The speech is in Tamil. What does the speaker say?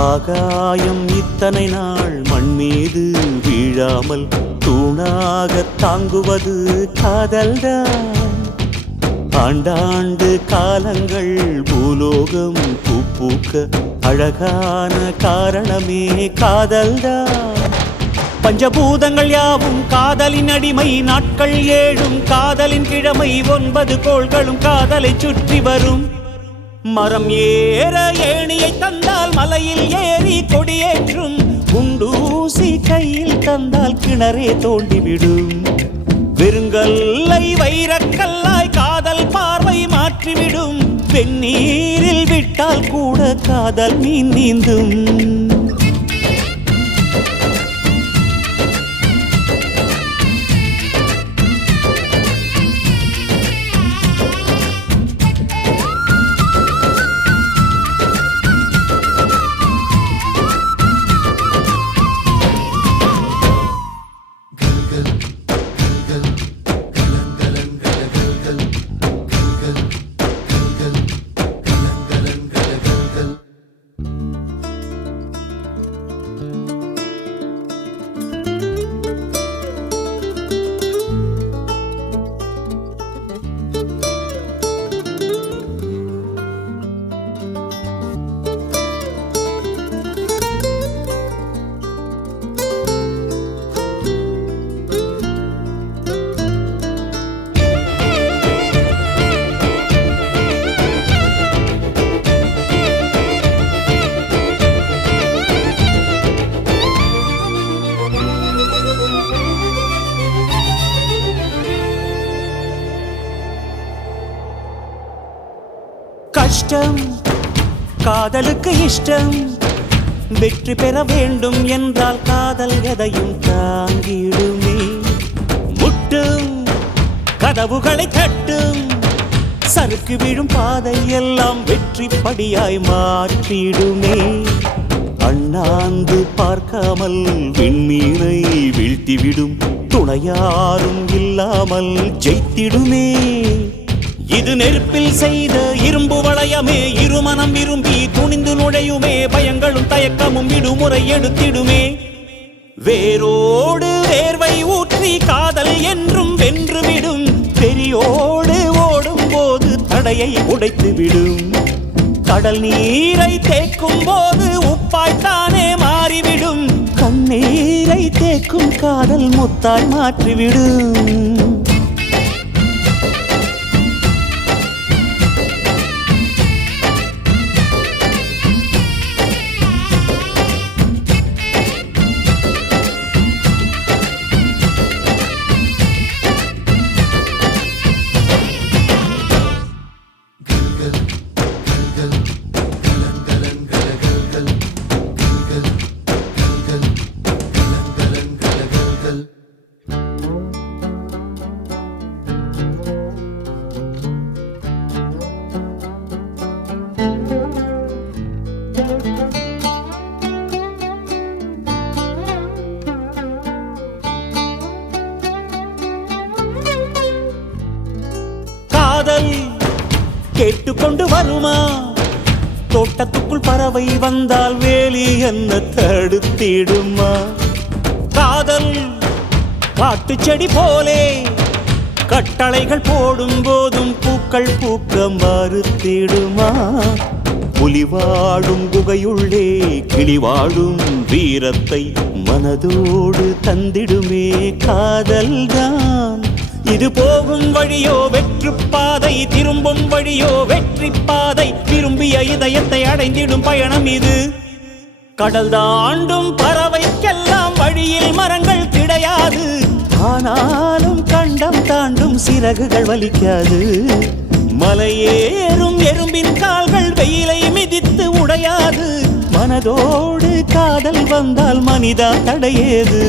ஆகாயம் இத்தனை நாள் மண் மீது வீழாமல் தூணாக தாங்குவது காதல்தான். ஆண்டாண்டு காலங்கள் பூலோகம் பூக்க அழகான காரணமே காதல்தான். பஞ்சபூதங்கள் யாவும் காதலின் அடிமை, நாட்கள் 7 காதலின் கிழமை, 9 கோள்களும் காதலை சுற்றி வரும். மரம் ஏற ஏணியை தந்தால் மலையில் ஏறி கொடியேற்றும், குண்டூசி கையில் தந்தால் கிணறே தோண்டிவிடும். வெறுங்கல்லை வைரக்கல்லாய் காதல் பார்வை மாற்றிவிடும், வெந்நீரில் விட்டால் கூட காதல் மீன் நீந்தும். கஷ்டம் காதலுக்கு இஷ்டம், வெற்றி பெற வேண்டும் என்றால் காதல் எதையும் தாங்கிடுமே. முட்டும் கதவுகளை தட்டும், சறுக்கு விழும் பாதை எல்லாம் வெற்றி படியாய் மாற்றிடுமே. அண்ணாந்து பார்க்காமல் விண்மீனை வீழ்த்திவிடும், துணையாரும் இல்லாமல் ஜெயித்திடுமே. இது நெருப்பில் செய்த இரும்பு வளையமே, இருமனம் விரும்பி துணிந்து நுழையுமே. பயங்களும் தயக்கமும் விடுமுறை எடுத்திடுமே. வேரோடு வேர்வை ஊற்றி காதல் என்றும் வென்றுவிடும், பெரியோடு ஓடும் போது தடையை உடைத்துவிடும். கடல் நீரை தேக்கும் போது உப்பாய்த்தானே மாறிவிடும், கண்ணீரை தேக்கும் காதல் முத்தாய் மாற்றிவிடும். காதல் கேட்டுக்கொண்டு வருமா? தோட்டத்துக்குள் பறவை வந்தால் வேலி என்ன தடுத்திடுமா? காதல் காட்டு செடி போலே கட்டளைகள் போடும் போதும் பூக்கள் பூக்க மறுத்திடுமா? புலி வாழும் குகையுள்ளே கிளி வாழும் வீரத்தை மனதோடு தந்திடுமே காதல்தான். இது போகும் வழியோ வெற்று பாதை, திரும்பும் வழியோ வெற்றி பாதை. விரும்பிய இதயத்தை அடைந்திடும் பயணம் இது. கடல் தாண்டும் பறவைக்கெல்லாம் வழியில் மரங்கள் கிடையாது, ஆனாலும் கண்டம் தாண்டும் சிறகுகள் வலிக்காது. மலையேறும் எறும்பின் கால்கள் வெயிலை மிதித்து உடையாது, மனதோடு காதல் வந்தால் மனிதா தடையேது.